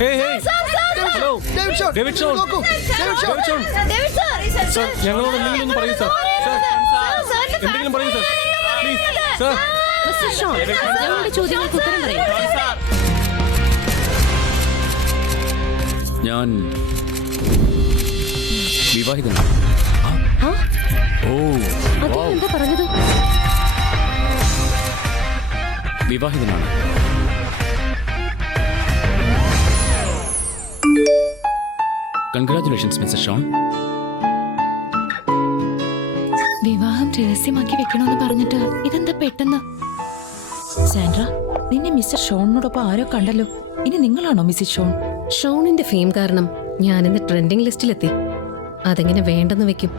Hey, hey. Hello. David Shawn. David Shawn. David Shawn. Sir, ഞങ്ങളോട് എന്തെങ്കിലും ഒന്ന് പറയൂ സർ. എന്തെങ്കിലും പറയൂ sir. Please sir. Mister Sean, ഞങ്ങളുടെ ചോദ്യങ്ങൾക്ക് ഉത്തരം പറയൂ. ഞാൻ വിവാഹിതനാണ്. ഓ, അദ്ദേഹം എന്താ പറഞ്ഞത്? വിവാഹിതനാണ്. Congratulations mister Sean. വിവാഹം രഹസ്യമാക്കി വെക്കണമെന്ന് പറഞ്ഞിട്ട് ഇതെന്താ പെട്ടെന്ന്? സാൻഡ്ര, നിന്നെ മിസ്റ്റർ ഷോണിനോടൊപ്പം ആരോ കണ്ടല്ലോ. ഇനി നിങ്ങളാണോ മിസ്സിസ് ഷോൺ? ഷോണിന്റെ ഫെയിം കാരണം ഞാനിന്ന് ട്രെൻഡിങ് ലിസ്റ്റിലെത്തി. അതെങ്ങനെ വേണ്ടെന്ന് വെക്കും?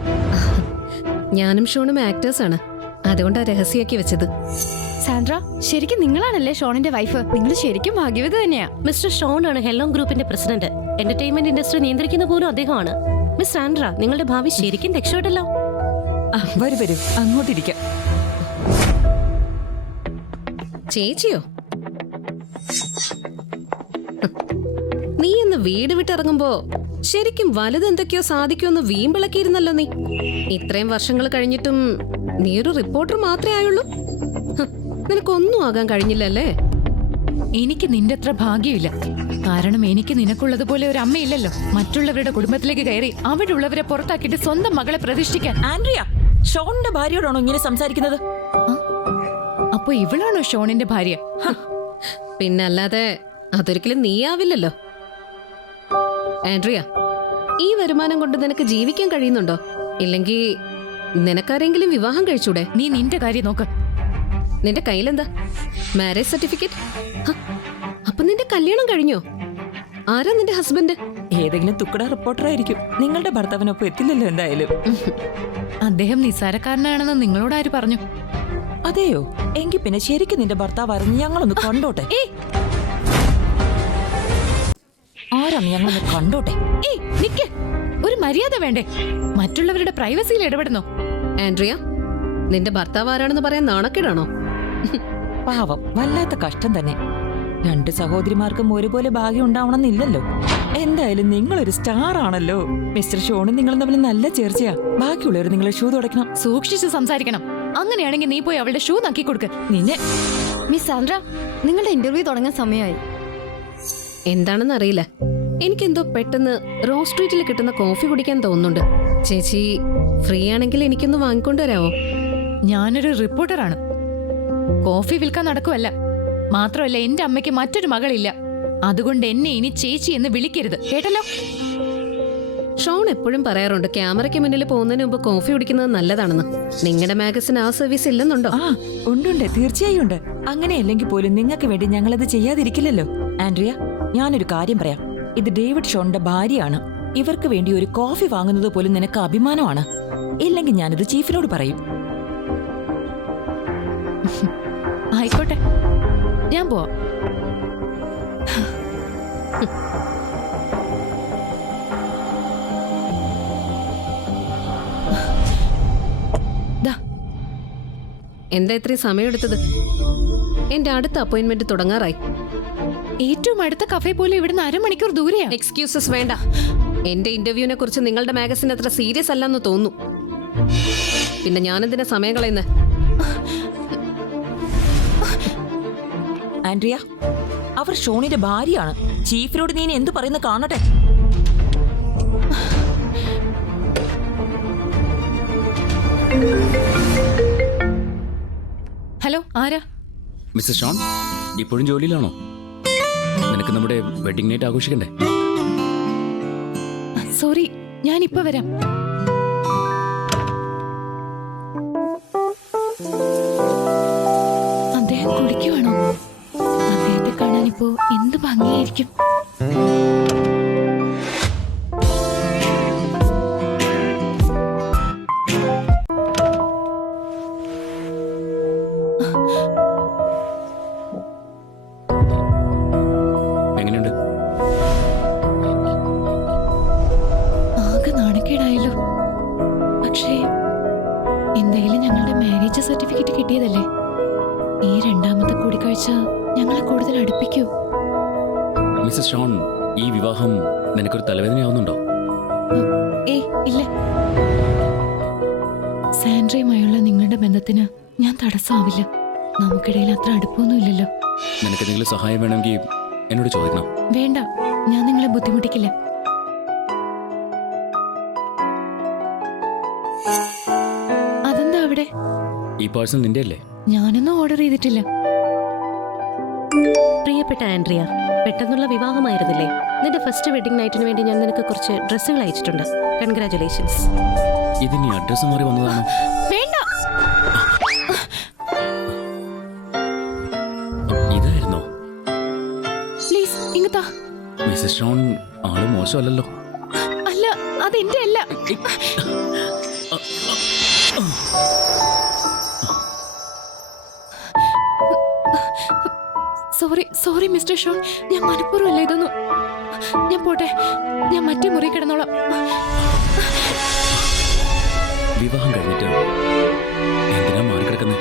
ഞാനും ഷോണും ആക്ടേഴ്സാണ്, അതുകൊണ്ടാണ് രഹസ്യമാക്കി വെച്ചത്. സാൻഡ്ര, ശരിക്കും നിങ്ങളാണല്ലേ ഷോണിന്റെ വൈഫ്? നിങ്ങൾ ശരിക്കും ഭാഗ്യവതി തന്നെയാ. മിസ്റ്റർ ഷോൺ ആണ് ഹെല്ലോങ് ഗ്രൂപ്പിന്റെ പ്രസിഡന്റ്. എന്റർടൈൻമെന്റ് ഇൻഡസ്ട്രി നിയന്ത്രിക്കുന്ന പോലും അദ്ദേഹമാണ്. മിസ് സാൻഡ്ര, നിങ്ങളുടെ ഭാവി ശരിക്കും രക്ഷപ്പെട്ടല്ലോ. വരൂ വരൂ, അങ്ങോട്ടിരിക്കാം. ചേച്ചിയോ? നീ ഇന്ന് വീട് വിട്ടിറങ്ങുമ്പോ ശരിക്കും വലുതെന്തൊക്കെയോ സാധിക്കുമെന്ന് വീമ്പിളക്കിയിരുന്നല്ലോ നീ. ഇത്രയും വർഷങ്ങൾ കഴിഞ്ഞിട്ടും നീ ഒരു റിപ്പോർട്ടർ മാത്രമേ ആയുള്ളൂ. നിനക്കൊന്നും ആകാൻ കഴിഞ്ഞില്ലല്ലേ? എനിക്ക് നിന്റെ അത്ര ഭാഗ്യമില്ല. കാരണം എനിക്ക് നിനക്കുള്ളതുപോലെ ഒരു അമ്മയില്ലല്ലോ. മറ്റുള്ളവരുടെ കുടുംബത്തിലേക്ക് കയറി അവിടെ ഉള്ളവരെ പുറത്താക്കിയിട്ട് സ്വന്തം മകളെ പ്രതിഷ്ഠിക്കാൻ. ആൻഡ്രിയ, ഷോണിന്റെ ഭാര്യയോടാണോ ഇങ്ങനെ സംസാരിക്കുന്നത്? അപ്പൊ ഇവളാണോ ഷോണിന്റെ ഭാര്യ? പിന്നല്ലാതെ അതൊരിക്കലും നീയാവില്ലല്ലോ. ആൻഡ്രിയ, ഈ വരുമാനം കൊണ്ട് നിനക്ക് ജീവിക്കാൻ കഴിയുന്നുണ്ടോ? ഇല്ലെങ്കിൽ നിനക്കാരെങ്കിലും വിവാഹം കഴിച്ചൂടെ? നീ നിന്റെ കാര്യം നോക്ക്. നിന്റെ കയ്യിലെന്താ? Marriage certificate? അപ്പൊ നിന്റെ കല്യാണം കഴിഞ്ഞോ? ആരാ നിന്റെ ഹസ്ബൻഡ്? ഏതെങ്കിലും തുക്കട റിപ്പോർട്ടർ ആയിരിക്കും. നിങ്ങളുടെ ഭർത്താവിനൊപ്പം എത്തില്ലല്ലോ എന്തായാലും. അദ്ദേഹം നിസ്സാരക്കാരനാണെന്ന് നിങ്ങളോട് ആര് പറഞ്ഞു? അതെയോ? എങ്കിൽ പിന്നെ ശരിക്കും നിന്റെ ഭർത്താവ് അറിഞ്ഞ് ഞങ്ങളൊന്ന് കണ്ടോട്ടെ. ആരാന്ന് ഞങ്ങളൊന്ന് കണ്ടോട്ടെ. നിക്ക്, ഒരു മര്യാദ വേണ്ടേ? മറ്റുള്ളവരുടെ പ്രൈവസിയിൽ ഇടപെടുന്നോ? ആൻഡ്രിയ, നിന്റെ ഭർത്താവ് ആരാണെന്ന് പറയാൻ നാണക്കേടാണോ? പാവം, വല്ലാത്ത കഷ്ടം തന്നെ. രണ്ട് സഹോദരിമാർക്കും ഒരുപോലെ ഭാഗ്യം ഉണ്ടാവണമെന്നില്ലല്ലോ. എന്തായാലും നിങ്ങളൊരു സ്റ്റാർ ആണല്ലോ. മിസ്റ്റർ ഷോണും നിങ്ങളും തമ്മിൽ നല്ല ചേർച്ചയാ. ബാക്കിയുള്ളവർ നിങ്ങളെ ഷൂ തുടയ്ക്കണം. സൂക്ഷിച്ച് സംസാരിക്കണം. അങ്ങനെയാണെങ്കിൽ നീ പോയി അവളുടെ ഷൂ നക്കി കൊടുക്ക്. നിന്നെ മിസ് സാൻഡ്ര, നിങ്ങളുടെ ഇന്റർവ്യൂ തുടങ്ങാൻ സമയമായി. എന്താണെന്ന് അറിയില്ല, എനിക്കെന്തോ പെട്ടെന്ന് റോസ് സ്ട്രീറ്റിൽ കിട്ടുന്ന കോഫി കുടിക്കാൻ തോന്നുന്നുണ്ട്. ചേച്ചി ഫ്രീ ആണെങ്കിൽ എനിക്കൊന്ന് വാങ്ങിക്കൊണ്ടുവരാവോ? ഞാനൊരു റിപ്പോർട്ടറാണ്, കോഫി വിൽക്കാൻ നടക്കുവല്ല. മാത്രമല്ല, എന്റെ അമ്മയ്ക്ക് മറ്റൊരു മകളില്ല. അതുകൊണ്ട് എന്നെ ഇനി ചേച്ചി എന്ന് വിളിക്കരുത്, കേട്ടല്ലോ? ഷോൺ എപ്പോഴും പറയാറുണ്ട് ക്യാമറയ്ക്ക് മുന്നിൽ പോകുന്നതിന് മുമ്പ് കോഫി കുടിക്കുന്നത് നല്ലതാണെന്ന്. നിങ്ങളുടെ മാഗസിൻ ആ സർവീസ് ഇല്ലെന്നുണ്ടോ? ഉണ്ട്, തീർച്ചയായും ഉണ്ട്. അങ്ങനെയല്ലെങ്കിൽ പോലും നിങ്ങൾക്ക് വേണ്ടി ഞങ്ങളത് ചെയ്യാതിരിക്കില്ലല്ലോ. ആൻഡ്രിയ, ഞാനൊരു കാര്യം പറയാം. ഇത് ഡേവിഡ് ഷോണിന്റെ ഭാര്യയാണ്. ഇവർക്ക് വേണ്ടി ഒരു കോഫി വാങ്ങുന്നത് പോലും നിനക്ക് അഭിമാനമാണ്. ഇല്ലെങ്കിൽ ഞാനിത് ചീഫിനോട് പറയും. ആയിക്കോട്ടെ, ഞാൻ പോവാം. എന്താ ഇത്രയും സമയമെടുത്തത്? എന്റെ അടുത്ത അപ്പോയിന്റ്മെന്റ് തുടങ്ങാറായി. ഏറ്റവും അടുത്ത കഫേ പോലും ഇവിടുന്ന് അരമണിക്കൂർ ദൂരെയാ. എക്സ്ക്യൂസസ് വേണ്ട. എന്റെ ഇന്റർവ്യൂവിനെ കുറിച്ച് നിങ്ങളുടെ മാഗസിൻ അത്ര സീരിയസ് അല്ലെന്ന് തോന്നുന്നു. പിന്നെ ഞാനെന്തിനാ സമയം കളയുന്നത്? ആൻഡ്രിയ, അവർ ഷോണിന്റെ ഭാര്യയാണ്. ചീഫിനോട് നീ എന്തു പറയുന്ന കാണട്ടെ. ഹലോ, ആരാ? മിസ്റ്റർ ഷോൺ, ഇപ്പോഴും ജോലിയിലാണോ? നിനക്ക് നമ്മുടെ വെഡിങ് നൈറ്റ് ആഘോഷിക്കണ്ടേ? സോറി, ഞാനിപ്പോ വരാം. അദ്ദേഹം കുളിക്കുവാണോ? അദ്ദേഹത്തെ കാണാനിപ്പോ എന്ത് ഭംഗിയായിരിക്കും. എങ്ങനെയുണ്ട്? ആകെ നാണക്കേടായല്ലോ. പക്ഷേ എന്തായാലും ഞങ്ങളുടെ മാരേജ് സർട്ടിഫിക്കറ്റ് കിട്ടിയതല്ലേ. ഈ രണ്ടാമത്തെ കൂടിക്കാഴ്ച ഞങ്ങളെ കൂടുതൽ അടുപ്പിക്കൂ. മിസ്റ്റർ ഷോൺ, ഈ വിവാഹം നിനക്കൊരു തലവേദനയാവുന്നുണ്ടോ? ഏയ് ഇല്ല. സാൻഡ്രയുമായുള്ള നിങ്ങളുടെ ബന്ധത്തിന് ഞാൻ തടസ്സമാവില്ല. നമുക്കിടയിൽ അത്ര അടുപ്പമൊന്നുമില്ലല്ലോ. നിനക്ക് എന്തെങ്കിലും സഹായം വേണമെങ്കിൽ എന്നോട് ചോദിക്കണം. വേണ്ട, ഞാൻ നിങ്ങളെ ബുദ്ധിമുട്ടിക്കില്ല. അതെന്താ അവിടെ? ഈ പാഴ്സൽ നിന്റെ അല്ലേ? ഞാനൊന്നും ഓർഡർ ചെയ്തിട്ടില്ല. പ്രിയപ്പെട്ട ആൻഡ്രിയ, പെട്ടെന്നുള്ള വിവാഹമായിരുന്നില്ലേ? നിന്റെ ഫസ്റ്റ് വെഡിങ് നൈറ്റിന് വേണ്ടി ഞാൻ നിനക്ക് കുറച്ച് ഡ്രസ്സുകൾ അയച്ചിട്ടുണ്ട്. കൺഗ്രാറ്റുലേഷൻസ്. ഇതിനി അഡ്രസ് മാറി വന്നതാണോ? വേണ്ട. ഇതായിരുന്നോ? പ്ലീസ് ഇങ്ങത്താ. മിസ്സസ് ഷോൺ ആള് മോശമല്ലല്ലോ. അല്ല, അതെന്റെ അല്ല. സോറി മിസ്റ്റർ ഷോൺ, ഞാൻ മനഃപൂർവ്വമല്ല ഇതൊന്നും. ഞാൻ പോട്ടെ, ഞാൻ മറ്റേ മുറി കിടന്നോളാം. വിവാഹം കഴിഞ്ഞിട്ട് എന്തിനാ മാറിക്കിടക്കുന്നേ?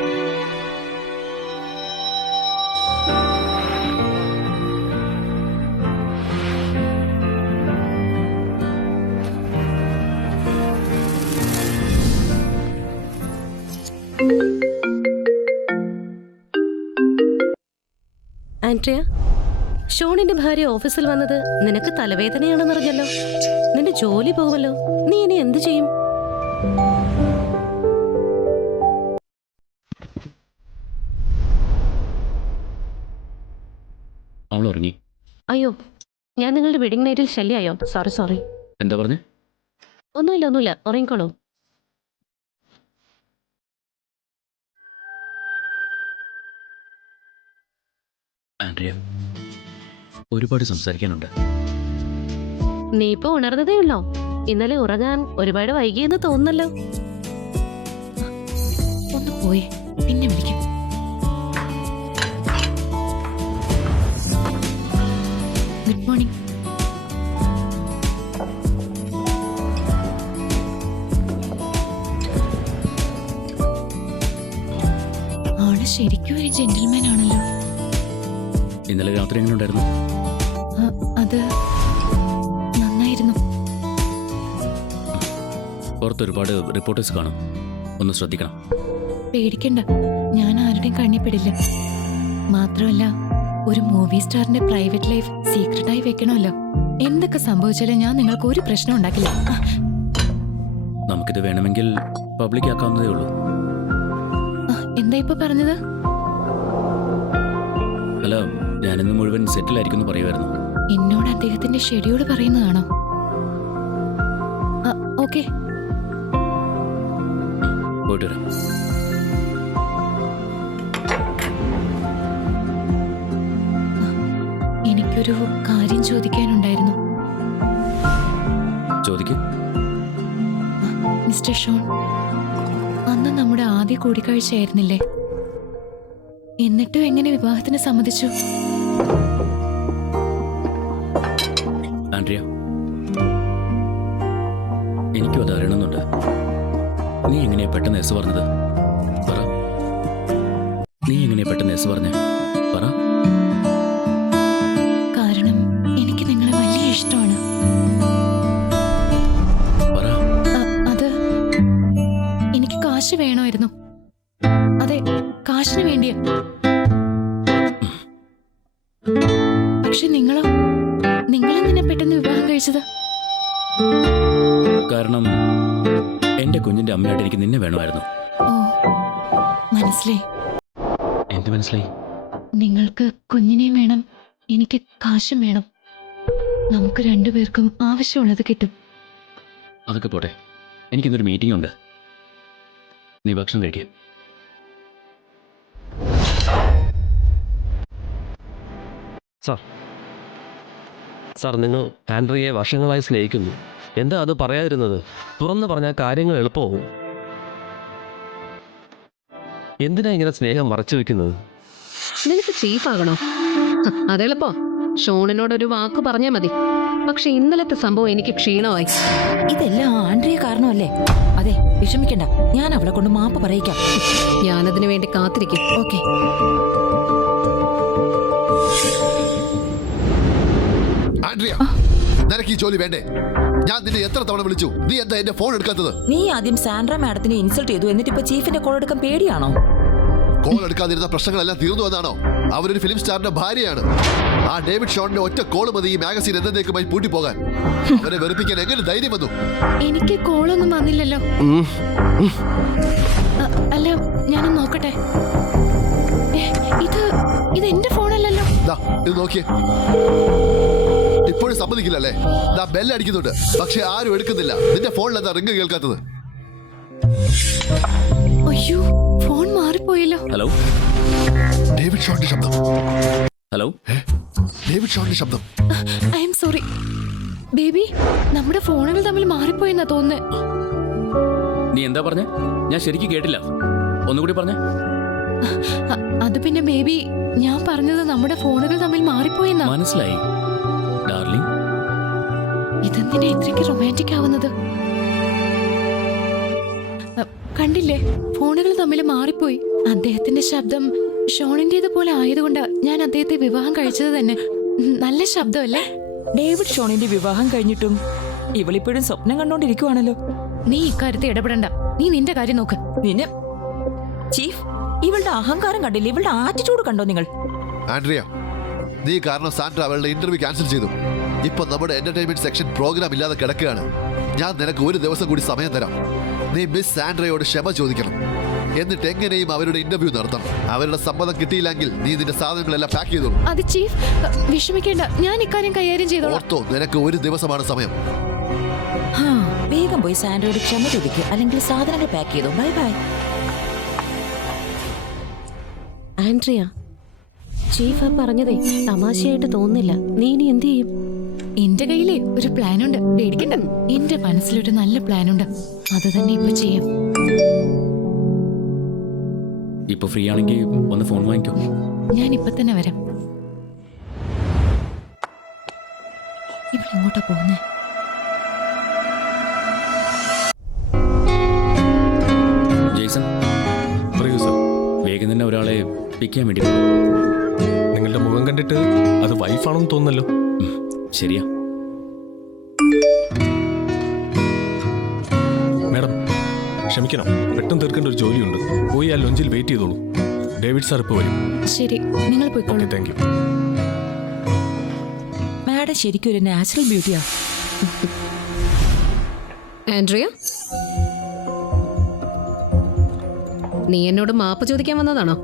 ആൻഡ്രിയ, ഷോണിന്റെ ഭാര്യ ഓഫീസിൽ വന്നത് നിനക്ക് തലവേദനയാണെന്നറിഞ്ഞല്ലോ. നിന്റെ ജോലി പോകുമല്ലോ. നീ ഇനി എന്ത് ചെയ്യും? അവൾ ഉറങ്ങി. അയ്യോ, ഞാൻ നിങ്ങളുടെ വെഡിങ് നൈറ്റിൽ ശല്യമായോ? സോറി. എന്താ പറഞ്ഞേ? ഒന്നുമില്ല, ഉറങ്ങിക്കോളൂ. ആൻഡ്രിയ, ഒരുപാട് സംസാരിക്കാനുണ്ട്. നീ ഇപ്പൊ ഉണർന്നതേ ഉള്ളോ? ഇന്നലെ ഉറങ്ങാൻ ഒരുപാട് വൈകിയെന്ന് തോന്നുന്നല്ലോ. ഒന്ന് പോയി, പിന്നെ വിളിക്കും. Good morning. ആള് ശരിക്കും ഒരു ജെന്റിൽമാൻ ആണല്ലോ. ഇന്നലെ രാത്രി എങ്ങനെ ഉണ്ടായിരുന്നു? അത് നന്നായിരുന്നു. പുറത്തൊരുപാട് റിപ്പോർട്ടേഴ്സ് കാണും, ഒന്ന് ശ്രദ്ധിക്കണം. പേടിക്കണ്ട, ഞാൻ ആരുടെയും കണ്ണിപ്പെടില്ല. മാത്രമല്ല, ഒരു മൂവി സ്റ്റാറിന്റെ പ്രൈവറ്റ് ലൈഫ് സീക്രട്ടായി വെക്കണമല്ലോ. എന്തൊക്കെ സംഭവിച്ചാലും ഞാൻ നിങ്ങൾക്ക് ഒരു പ്രശ്നം ഉണ്ടാക്കില്ല. നമുക്കിത് വേണമെങ്കിൽ പബ്ലിക് ആക്കാവുന്നതേ ഉള്ളൂ. എന്താ ഇപ്പൊ പറഞ്ഞത്? അല്ല, ഞാനിന്ന് മുഴുവൻ സെറ്റിലായിരിക്കും എന്ന് പറയുമായിരുന്നു. എന്നോട് അദ്ദേഹത്തിന്റെ ഷെഡ്യൂൾ പറയുന്നതാണോ? ഓക്കെ, പോയിട്ട് വരാം. എനിക്കൊരു കാര്യം ചോദിക്കാനുണ്ടായിരുന്നു. ചോദിക്കും. മിസ്റ്റർ ഷോൺ, അന്ന് നമ്മുടെ ആദ്യ കൂടിക്കാഴ്ചയായിരുന്നില്ലേ? എന്നിട്ടും എങ്ങനെ വിവാഹത്തിന് സമ്മതിച്ചു? ആൻഡ്രിയ, എനിക്കും അത് അറിയണമെന്നുണ്ട്. നീ എങ്ങനെയാ പെട്ടെന്ന് എസ് പറഞ്ഞത്? പറ. നീ എങ്ങനെയാ പെട്ടെന്ന് എസ് പറഞ്ഞേ? പറ. കാരണം എനിക്ക് നിങ്ങളെ വലിയ ഇഷ്ടമാണ്. പറ. അത് എനിക്ക് കാശ് വേണമായിരുന്നു. അതെ, കാശിന് വേണ്ടിയാ. പക്ഷെ നിങ്ങളെന്തിനാ പെട്ടെന്ന് വിവാഹം കഴിച്ചത്? കാരണം എന്റെ കുഞ്ഞിന്റെ അമ്മയായിട്ട് എനിക്ക് നിന്നെ വേണമായിരുന്നു. ഓ, മനസ്സിലായി. എന്ത് മനസ്സിലായി? നിങ്ങൾക്ക് കുഞ്ഞിനെയും വേണം, എനിക്ക് കാശും വേണം. നമുക്ക് രണ്ടുപേർക്കും ആവശ്യമുള്ളത് കിട്ടും. അതൊക്കെ പോട്ടെ, എനിക്കിന്നൊരു മീറ്റിംഗ് ഉണ്ട്. നീ ഭക്ഷണം കഴിക്കുക. സാർ, നിങ്ങൾ ആൻഡ്രിയയെ വർഷങ്ങളായി സ്നേഹിക്കുന്നു. എന്താ അത് പറയാതിരുന്നത്? തുറന്നു പറഞ്ഞാൽ കാര്യങ്ങൾ എളുപ്പമാവും. എന്തിനാ ഇങ്ങനെ സ്നേഹം മറച്ചു വെക്കുന്നത്? നിനക്ക് ചീഫാകണോ? അതെളുപ്പോ. ഷോണിനോടൊരു വാക്ക് പറഞ്ഞാൽ മതി. പക്ഷെ ഇന്നലത്തെ സംഭവം എനിക്ക് ക്ഷീണമായി. ഇതെല്ലാം ആൻഡ്രിയ കാരണമല്ലേ? അതെ, വിഷമിക്കണ്ട, ഞാൻ അവളെ കൊണ്ട് മാപ്പ് പറയിക്കാം. ഞാനതിനു വേണ്ടി കാത്തിരിക്കും. ഓക്കെ. ആൻഡ്രിയ, നിനക്ക് ഈ ജോലി വേണ്ടേ? ഞാൻ നിന്നെ എത്ര തവണ വിളിച്ചു, നീ എന്താ എന്റെ ഫോൺ എടുക്കാത്തത്? നീ ആദ്യം സാൻഡ്ര മാഡത്തിനെ ഇൻസൾട്ട് ചെയ്തു, എന്നിട്ട് ഇപ്പൊ ചീഫിന്റെ കോൾ എടുക്കാൻ പേടിയാണോ? കോൾ എടുക്കാതിരുന്ന പ്രശ്നങ്ങളെല്ലാം തീർന്നു എന്നാണോ? അവരൊരു ഫിലിം സ്റ്റാറിന്റെ ഭാര്യയാണ്. ആ ഡേവിഡ് ഷോണിന്റെ ഒറ്റ കോൾ മതി ഈ മാഗസീൻ എന്നേക്കുമായി പൂട്ടി പോകാൻ. അവരെ വെറുപ്പിക്കാൻ എങ്ങനെ ധൈര്യം വന്നു? എനിക്ക് കോളൊന്നും വന്നില്ലല്ലോ. അല്ല, ഞാനൊന്ന് നോക്കട്ടെ. ഇത് എന്റെ ഫോണല്ലല്ലോ. ഇത് നോക്കിയേ, ഇപ്പോഴും സമ്മതിക്കില്ലല്ലേ? ബെല്ല് അടിക്കുന്നുണ്ട്, പക്ഷെ ആരും എടുക്കുന്നില്ല. നിന്റെ ഫോണിൽ എന്താ റിംഗ് കേൾക്കാത്തത്? അയ്യോ, ഫോൺ മാറിപ്പോയല്ലോ. ഹലോ, ഡേവിഡ് ഷോണിന്റെ ശബ്ദം. ഹലോ, ഡേവിഡ് ഷോണിന്റെ ശബ്ദം. ഐ എം സോറി ബേബി, നമ്മുടെ ഫോണുകൾ തമ്മിൽ മാറിപ്പോയെന്നാ തോന്നുന്നേ. നീ എന്താ പറഞ്ഞേ? ഞാൻ ശരിക്കും കേട്ടില്ല. ഒന്നുകൂടി പറഞ്ഞേ. അത് പിന്നെ ബേബി, ഞാൻ പറഞ്ഞത് നമ്മുടെ ഫോണുകൾ തമ്മിൽ മാറിപ്പോയെന്നാ. മനസ്സിലായി ഡാർലിംഗ്. ഇതെന്തിനാ ഇത്രയ്ക്ക് റൊമാൻറ്റിക് ആവുന്നത്? കണ്ടില്ലേ, ഫോണുകൾ തമ്മിൽ മാറിപ്പോയി. അദ്ദേഹത്തിന്റെ ശബ്ദം ഷോണിന്റേത് പോലെ ആയതുകൊണ്ട് ഞാൻ അദ്ദേഹത്തെ വിവാഹം കഴിച്ചത് തന്നെ. നല്ല ശബ്ദമല്ലേ? ഡേവിഡ് ഷോണിന്റെ വിവാഹം കഴിഞ്ഞിട്ടും ഇവളിപ്പോഴും സ്വപ്നം കണ്ടോണ്ടിരിക്കുവാണല്ലോ. നീ ഇക്കാര്യത്തിൽ ഇടപെടണ്ട. നീ നിന്റെ കാര്യം നോക്ക്. നിന്നെ ചീഫ്, ഇവളുടെ അഹങ്കാരം കണ്ടില്ലേ? ഇവളുടെ ആറ്റിറ്റ്യൂഡ് കണ്ടോ നിങ്ങൾ? ആൻഡ്രിയ, നീ കാരണം സാൻഡ്ര അവളുടെ ഇന്റർവ്യൂ ക്യാൻസൽ ചെയ്തു. ഇപ്പൊ നമ്മുടെ എന്റർടൈൻമെന്റ് സെക്ഷൻ പ്രോഗ്രാം ഇല്ലാതെ കിടക്കുകയാണ്. ഞാൻ നിനക്ക് ഒരു ദിവസം കൂടി സമയം തരാം. നീ മിസ് സാൻഡ്രയോട് ക്ഷമ ചോദിക്കണം. എന്നിട്ട് എങ്ങനെയും അവരുടെ ഇന്റർവ്യൂ നടത്തണം. അവരുടെ സമ്മതം കിട്ടിയില്ലെങ്കിൽ നീ നിന്റെ സാധനങ്ങളെല്ലാം പാക്ക് ചെയ്തോളൂ. അത് ചീഫ്, വിഷമിക്കേണ്ട, ഞാൻ ഇക്കാര്യം കൈകാര്യം ചെയ്തോളാം. ഓർത്തോ, നിനക്ക് ഒരു ദിവസമാണ് സമയം. വേഗം പോയി സാൻഡ്രയോട് ക്ഷമ ചോദിക്കുക, അല്ലെങ്കിൽ സാധനങ്ങൾ പാക്ക് ചെയ്തോ. Bye bye. ആൻഡ്രിയ, ചീഫ് പറഞ്ഞതേ തമാശയായിട്ട് തോന്നുന്നില്ല. നീ ഇനി എന്ത് ചെയ്യും? എന്റെ കയ്യിലെ ഒരു പ്ലാനുണ്ട്, പേടിക്കണ്ട. എന്റെ മനസ്സിലൊരു നല്ല പ്ലാനുണ്ട്, അത് തന്നെ ഇപ്പൊ ചെയ്യാം. ഇപ്പൊ ഫ്രീ ആണെങ്കിൽ ഒന്ന് ഫോൺ വാങ്ങിക്കോ. ഞാൻ ഇപ്പൊ തന്നെ വരാം. ഇവളെങ്ങോട്ടാ പോകുന്നേ? ജെയ്സൺ, പറയൂ സർ. വേഗം തന്നെ ഒരാളെ പിക്ക് ചെയ്യാൻ വേണ്ടി. നിങ്ങളുടെ മുഖം കണ്ടിട്ട് അത് വൈഫാണെന്ന് തോന്നുന്നല്ലോ. ശരിയാ മാഡം, ക്ഷമിക്കണം, പെട്ടെന്ന് തീർക്കേണ്ട ഒരു ജോലിയുണ്ട്. പോയി ആ ലോഞ്ചിൽ വെയിറ്റ് ചെയ്തോളൂ. ഡേവിഡ് സാർ ഇപ്പോൾ വരും. ശരി, നിങ്ങൾ പോയിക്കോളൂ. Thank you. മാഡം ശരിക്കും ഒരു നാച്ചുറൽ ബ്യൂട്ടിയാ. ആൻഡ്രിയ, നീ എന്നോട് മാപ്പ് ചോദിക്കാൻ വന്നതാണോ?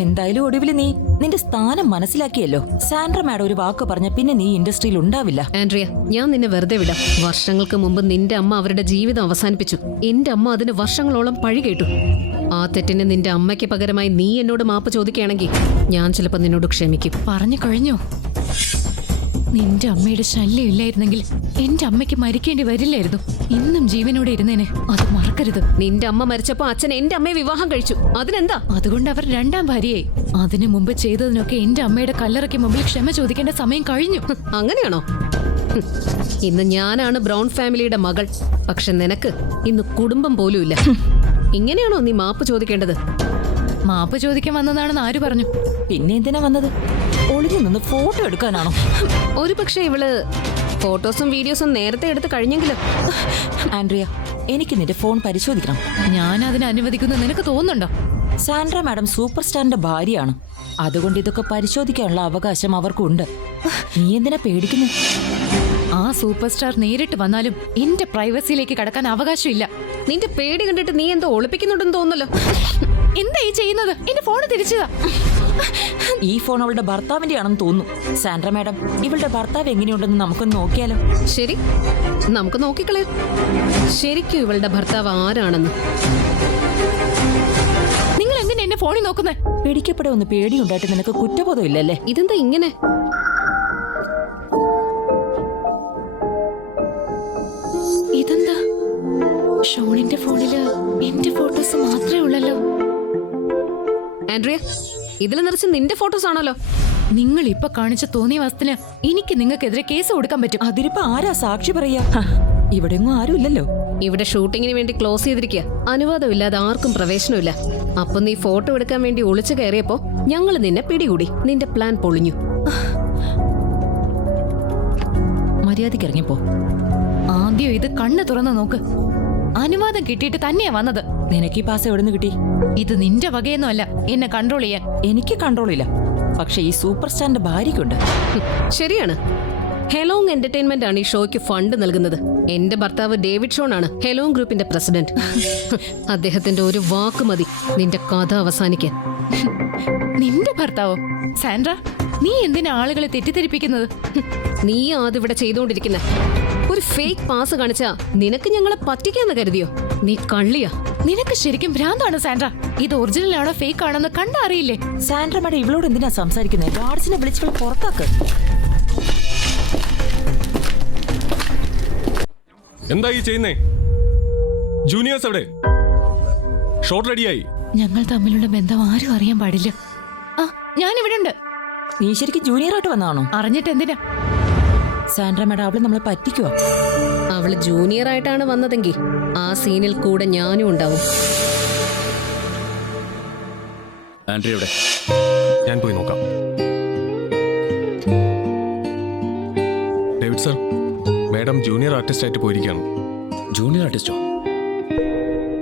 എന്തായാലും ഒടുവിൽ നീ നിന്റെ സ്ഥാനം മനസ്സിലാക്കിയല്ലോ. സാൻഡ്ര മാഡം ഒരു വാക്ക് പറഞ്ഞ പിന്നെ നീ ഇൻഡസ്ട്രിയിൽ ഉണ്ടാവില്ല. ആൻഡ്രിയ, ഞാൻ നിന്നെ വെറുതെ വിടാം. വർഷങ്ങൾക്ക് മുമ്പ് നിന്റെ അമ്മ അവരുടെ ജീവിതം അവസാനിപ്പിച്ചു. എന്റെ അമ്മ അതിന് വർഷങ്ങളോളം പഴി കേട്ടു. ആ തെറ്റിന് നിന്റെ അമ്മയ്ക്ക് പകരമായി നീ എന്നോട് മാപ്പ് ചോദിക്കുകയാണെങ്കിൽ ഞാൻ ചിലപ്പോൾ നിന്നോട് ക്ഷമിക്കും. പറഞ്ഞു കഴിഞ്ഞോ? നിന്റെ അമ്മയുടെ ശല്യം ഇല്ലായിരുന്നെങ്കിൽ എന്റെ അമ്മയ്ക്ക് മരിക്കേണ്ടി വരില്ലായിരുന്നു. ഇന്നും ജീവനോടെ ഇരുന്നേനെ, അത് മറക്കരുത്. നിന്റെ അമ്മ മരിച്ചപ്പോ അച്ഛൻ എന്റെ അമ്മയെ വിവാഹം കഴിച്ചു. അതിനെന്താ? അതുകൊണ്ട് അവർ രണ്ടാം ഭാര്യയായി. അതിനു മുമ്പ് ചെയ്തതിനൊക്കെ എന്റെ അമ്മയുടെ കല്ലറയ്ക്ക് മുമ്പിൽ ക്ഷമ ചോദിക്കേണ്ട സമയം കഴിഞ്ഞു. അങ്ങനെയാണോ? ഇന്ന് ഞാനാണ് ബ്രൗൺ ഫാമിലിയുടെ മകൾ. പക്ഷെ നിനക്ക് ഇന്ന് കുടുംബം പോലും ഇല്ല. ഇങ്ങനെയാണോ നീ മാപ്പ് ചോദിക്കേണ്ടത്? മാപ്പ് ചോദിക്കാൻ വന്നതാണെന്ന് ആര് പറഞ്ഞു? പിന്നെ എന്തിനാ വന്നത്? ഒളിഞ്ഞു നിന്ന് ഫോട്ടോ എടുക്കാനാണോ? ഒരു പക്ഷേ ഇവള് ഫോട്ടോസും വീഡിയോസും നേരത്തെ എടുത്ത് കഴിഞ്ഞെങ്കിലും. ആൻഡ്രിയ, എനിക്ക് നിന്റെ ഫോൺ പരിശോധിക്കണം. ഞാൻ അതിന് അനുവദിക്കുന്നു നിനക്ക് തോന്നുന്നുണ്ടോ? സാൻഡ്ര മാഡം സൂപ്പർ സ്റ്റാറിന്റെ ഭാര്യയാണ്. അതുകൊണ്ട് ഇതൊക്കെ പരിശോധിക്കാനുള്ള അവകാശം അവർക്കുണ്ട്. നീ എന്തിനാ പേടിക്കുന്നു? ആ സൂപ്പർ സ്റ്റാർ നേരിട്ട് വന്നാലും എന്റെ പ്രൈവസിയിലേക്ക് കടക്കാൻ അവകാശമില്ല. നിന്റെ പേടി കണ്ടിട്ട് നീ എന്തോ ഒളിപ്പിക്കുന്നുണ്ടെന്ന് തോന്നുന്നല്ലോ. എന്താ ഈ ചെയ്യുന്നത്? എന്റെ ഫോൺ തിരിച്ചതാ. ഈ ഫോൺ അവളുടെ ഭർത്താവിന്റെ ആണെന്ന് തോന്നുന്നു. സാൻഡ്ര മാഡം, ഇവളുടെ ഭർത്താവ് എങ്ങനെയുണ്ടെന്ന് നമുക്കൊന്ന് നോക്കിയാലോ? ശരി, നമുക്ക് നോക്കിക്കളയാം ശരിക്കും ഇവളുടെ ഭർത്താവ് ആരാണെന്ന്. നിങ്ങൾ എന്തിനാ എന്നെ ഫോണിൽ നോക്കുന്നേ? പിടിക്കപ്പെടുമെന്ന് പേടിയുണ്ടായിട്ട് നിനക്ക് കുറ്റബോധം ഇല്ലല്ലേ? ഇതെന്താ ഇങ്ങനെ? ഇതെന്താ? ഷോണിന്റെ ഫോണില് എന്റെ ഫോട്ടോസ് മാത്രമേ ഉള്ളല്ലോ. ആൻഡ്രിയ, ഇതിൽ നിറച്ച് നിന്റെ ഫോട്ടോസ് ആണല്ലോ. നിങ്ങൾ ഇപ്പൊ കാണിച്ച തോന്നിയ വസ്തുന് എനിക്ക് നിങ്ങൾക്കെതിരെ കേസ് കൊടുക്കാൻ പറ്റും. അതിനിപ്പോ ആരാ സാക്ഷി പറയാ? ഇവിടെങ്ങും ആരും ഇല്ലല്ലോ. ഇവിടെ ഷൂട്ടിങ്ങിന് വേണ്ടി ക്ലോസ് ചെയ്തിരിക്കുക. അനുവാദമില്ലാതെ ആർക്കും പ്രവേശനമില്ല. അപ്പൊ നീ ഫോട്ടോ എടുക്കാൻ വേണ്ടി ഒളിച്ചു കയറിയപ്പോ ഞങ്ങൾ നിന്നെ പിടികൂടി. നിന്റെ പ്ലാൻ പൊളിഞ്ഞു. മര്യാദയ്ക്ക് ഇറങ്ങിപ്പോ. ആദ്യം ഇത് കണ്ണ് തുറന്ന് നോക്ക്. അനുവാദം കിട്ടിയിട്ട് തന്നെയാ വന്നത്. നിനക്ക് ഈ പാസ് എവിടെ നിന്ന് കിട്ടി? ഇത് നിന്റെ വകയൊന്നും അല്ല എന്നെ കൺട്രോൾ ചെയ്യാൻ. എനിക്ക് കൺട്രോൾ ഇല്ല, പക്ഷെ ഈ സൂപ്പർ സ്റ്റാറിന്റെ ഭാര്യയ്ക്കുണ്ട്. ശരിയാണ്. ഹെലോങ് എന്റർടൈൻമെന്റ് ആണ് ഈ ഷോയ്ക്ക് ഫണ്ട് നൽകുന്നത്. എന്റെ ഭർത്താവ് ഡേവിഡ് ഷോൺ ആണ് ഹെലോങ് ഗ്രൂപ്പിന്റെ പ്രസിഡന്റ്. അദ്ദേഹത്തിന്റെ ഒരു വാക്ക് മതി നിന്റെ കഥ അവസാനിക്കാൻ. നിന്റെ ഭർത്താവോ? സാൻഡ്ര, നീ എന്തിനാ ആളുകളെ തെറ്റിദ്ധരിപ്പിക്കുന്നത്? നീ ആദ്യം ഇവിടെ ചെയ്തുകൊണ്ടിരിക്കുന്ന ഒരു ഫേക്ക് പാസ് കാണിച്ചാ നിനക്ക് ഞങ്ങളെ പറ്റിക്കാന്ന് കരുതിയോ? നീ കള്ളിയാ. നിനക്ക് ശരിക്കും ഭ്രാന്താണ് സാൻഡ്ര. ഇത് ഒറിജിനൽ ആണോ ഫേക്ക് ആണെന്ന് കണ്ടറിയില്ലേ? സാൻഡ്ര മേഡം ഇവളോട് എന്തിനാ സംസാരിക്കുന്നത്? ഗാർഡ്സിനെ വിളിച്ചു പുറത്താക്ക്. എന്താ ഈ ചെയ്യുന്നേ? ജൂനിയേഴ്സ് എവിടെ? ഷോട്ട് റെഡിയായി. ഞങ്ങൾ തമ്മിലുള്ള ബന്ധം ആരും അറിയാൻ പാടില്ല. ആ, ഞാനിവിടെ ഉണ്ട്. നീ ശരിക്കും ജൂനിയർ ആയിട്ട് വന്നാണോ? അറിഞ്ഞിട്ട് എന്തിനാ? സാൻഡ്ര മേഡം അവള് നമ്മളെ പറ്റിക്കുവോ? അവള് ജൂനിയർ ആയിട്ടാണ് വന്നതെങ്കിൽ ആ സീനിൽ കൂടെ ഞാനും ഉണ്ടാവും. ആൻഡ്രിയ എവിടെ? ഞാൻ പോയി നോക്കാം. David sir, madam junior artist ആയിട്ട് പോയിരിക്കുകയാണ്. ജൂനിയർ ആർട്ടിസ്റ്റോ?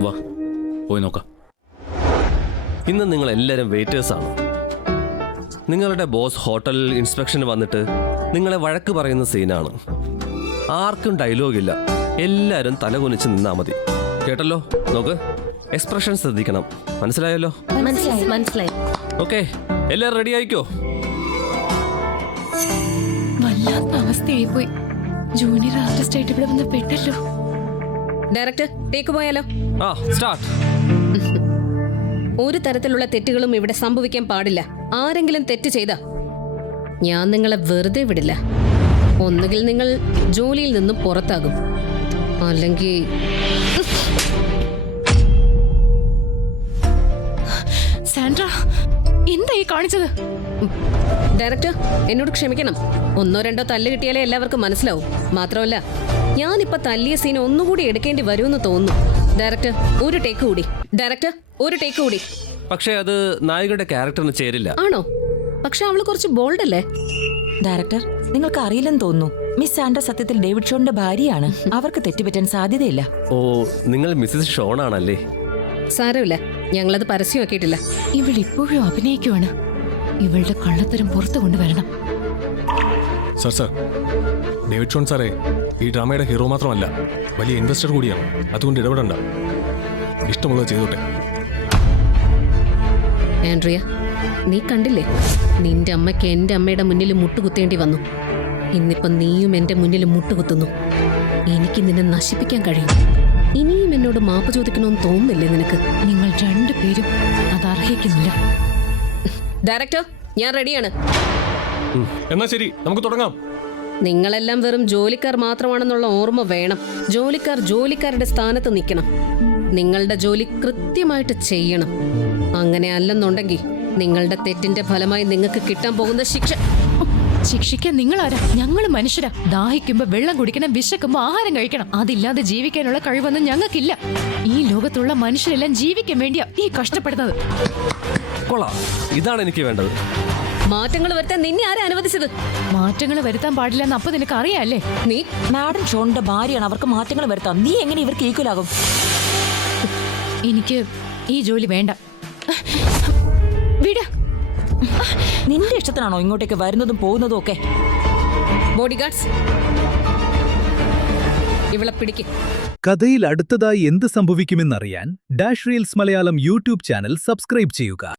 വാ, പോയി നോക്കാം. ഇന്ന് നിങ്ങൾ എല്ലാവരും വെയിറ്റേഴ്സാണ്. നിങ്ങളുടെ ബോസ് ഹോട്ടലിൽ ഇൻസ്പെക്ഷന് വന്നിട്ട് നിങ്ങളെ വഴക്ക് പറയുന്ന സീനാണ്. ആർക്കും ഡയലോഗില്ല, എല്ലാവരും തലകുനിച്ച് നിന്നാ മതി. കേട്ടല്ലോ? നോക്ക്, എക്സ്പ്രഷൻ ശ്രദ്ധിക്കണം. മനസ്സിലായല്ലോ? മനസ്സിലായി. ഓക്കെ, എല്ലാവരും റെഡി ആയിക്കോ. വല്ലാത്ത അവസ്ഥയായി പോയി. ജൂനിയർ ആർട്ടിസ്റ്റ് ആയിട്ട് ഇവിടെ വന്ന് പെട്ടല്ലോ. ഡയറക്ടർ, ടേക്ക് പോയാലോ? ആ, സ്റ്റാർട്ട്. ഒരു തരത്തിലുള്ള തെറ്റുകളും ഇവിടെ സംഭവിക്കാൻ പാടില്ല. ആരെങ്കിലും തെറ്റ് ചെയ്താ ഞാൻ നിങ്ങളെ വെറുതെ വിടില്ല. ഒന്നുകിൽ നിങ്ങൾ ജോലിയിൽ നിന്നും പുറത്താകും, അല്ലെങ്കിൽ സാൻഡ്ര, എന്താ ഈ കാണിച്ചത്? ഡയറക്ടർ, എന്നോട് ക്ഷമിക്കണം. ഒന്നോ രണ്ടോ തല്ല് കിട്ടിയാലേ എല്ലാവർക്കും മനസ്സിലാവും. മാത്രമല്ല, ഞാനിപ്പോ തല്ലിയ സീൻ ഒന്നുകൂടി എടുക്കേണ്ടി വരുമെന്ന് തോന്നുന്നു. ഡയറക്ടർ, ഒരു ടേക്ക് കൂടി. ഡയറക്ടർ, ഒരു ടേക്ക് കൂടി. പക്ഷേ അത് നായികയുടെ ക്യാരക്ടറിന് ചേരില്ല. ആണോ? പക്ഷെ അവള് കുറച്ച് ബോൾഡ് അല്ലേ? ഡയറക്ടർ, നിങ്ങൾക്ക് അറിയില്ലെന്ന് തോന്നുന്നു. മിസ് സാൻഡ്ര സത്യത്തിൽ ഡേവിഡ് ഷോണിന്റെ ഭാര്യയാണ്. അവർക്ക് തെറ്റുപറ്റാൻ സാധ്യതയില്ല. ഓ, നിങ്ങൾ മിസ്സസ് ഷോൺ ആണല്ലേ? സാരമില്ല, ഞങ്ങളത് പരസ്യമാക്കിയിട്ടില്ല. ഇവൾ ഇപ്പോഴും അഭിനയിക്കുവാണ്. ഇവളുടെ കള്ളത്തരം പുറത്തു കൊണ്ടുവരണം. സർ, ഡേവിഡ് ഷോൺ സാറേ ഈ ഡ്രാമയുടെ ഹീറോ മാത്രമല്ല, വലിയ ഇൻവെസ്റ്റർ കൂടിയാണ്. അതുകൊണ്ട് ഇടപെടണ്ട, ഇഷ്ടമുള്ളത് ചെയ്തോട്ടെ. ആൻഡ്രിയ, നീ കണ്ടില്ലേ, നിന്റെ അമ്മയ്ക്ക് എൻ്റെ അമ്മയുടെ മുന്നിൽ മുട്ടുകുത്തേണ്ടി വന്നു. ഇന്നിപ്പം നീയും എൻ്റെ മുന്നിൽ മുട്ടുകുത്തുന്നു. എനിക്ക് നിന്നെ നശിപ്പിക്കാൻ കഴിയും. ഇനിയും എന്നോട് മാപ്പ് ചോദിക്കണമെന്ന് തോന്നുന്നില്ലേ നിനക്ക്? നിങ്ങൾ രണ്ടുപേരും അത് അർഹിക്കുന്നില്ല. ഡയറക്ടർ, ഞാൻ റെഡിയാണ്. എന്നാ ശരി, നമുക്ക് തുടങ്ങാം. നിങ്ങളെല്ലാം വെറും ജോലിക്കാർ മാത്രമാണെന്നുള്ള ഓർമ്മ വേണം. ജോലിക്കാർ ജോലിക്കാരുടെ സ്ഥാനത്ത് നിൽക്കണം. നിങ്ങളുടെ ജോലി കൃത്യമായിട്ട് ചെയ്യണം. അങ്ങനെ അല്ലെന്നുണ്ടെങ്കിൽ നിങ്ങളുടെ തെറ്റിന്റെ ഫലമായി നിങ്ങൾക്ക് കിട്ടാൻ പോകുന്ന ശിക്ഷ. ശിക്ഷിക്കാൻ നിങ്ങളാരാ? ഞങ്ങൾ മനുഷ്യരാ. ദാഹിക്കുമ്പോ വെള്ളം കുടിക്കണം, വിശക്കുമ്പോ ആഹാരം കഴിക്കണം. അതില്ലാതെ ജീവിക്കാനുള്ള കഴിവൊന്നും ഞങ്ങൾക്കില്ല. ഈ ലോകത്തുള്ള മനുഷ്യരെല്ലാം ജീവിക്കാൻ വേണ്ടിയാ ഈ കഷ്ടപ്പെടുന്നത്. കൊള്ളാം, ഇതാണ് എനിക്ക് വേണ്ടത്. മാറ്റങ്ങൾ വരുത്താൻ നിന്നെ ആരാ അനുവദിച്ചത്? മാറ്റങ്ങൾ വരുത്താൻ പാടില്ലെന്ന് അപ്പൊ നിനക്ക് അറിയാല്ലേ? നീ മാഡം ഷോണിന്റെ ഭാര്യയാണ്, അവർക്ക് മാറ്റങ്ങൾ വരുത്താം. നീ എങ്ങനെ ഇവർക്ക് ഈക്വൽ ആകും? എനിക്ക് ഈ ജോലി വേണ്ട. വിട. നിന്റെ ഇഷ്ടത്തിനാണോ ഇങ്ങോട്ടേക്ക് വരുന്നതും പോകുന്നതും ഒക്കെ? ബോഡിഗാർഡ്സ്, ഇവളെ പിടിക്ക്. കഥയിൽ അടുത്തതായി എന്ത് സംഭവിക്കുമെന്നറിയാൻ dash reels Malayalam YouTube channel subscribe ചെയ്യുക.